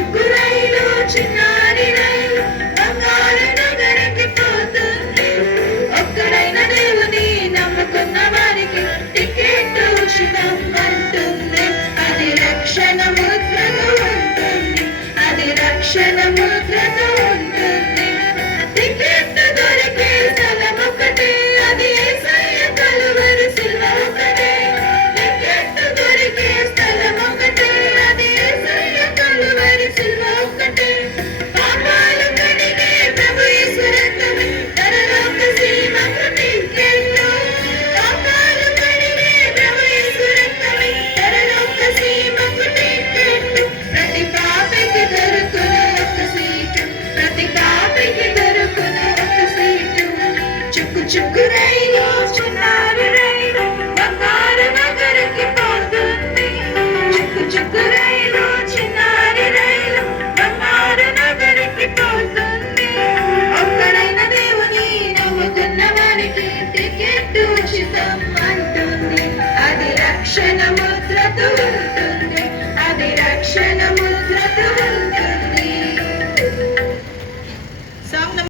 చుక్కురైలు చిన్నారి రైలు బంగారు నగరికి పోతుంది. ఒక్కడైన దేవుని నమ్ముకున్న వారికి టికెట్ ఉచితం అంటుంది. అది రక్షణ ముద్రగా ఉంటుంది. అది రక్షణ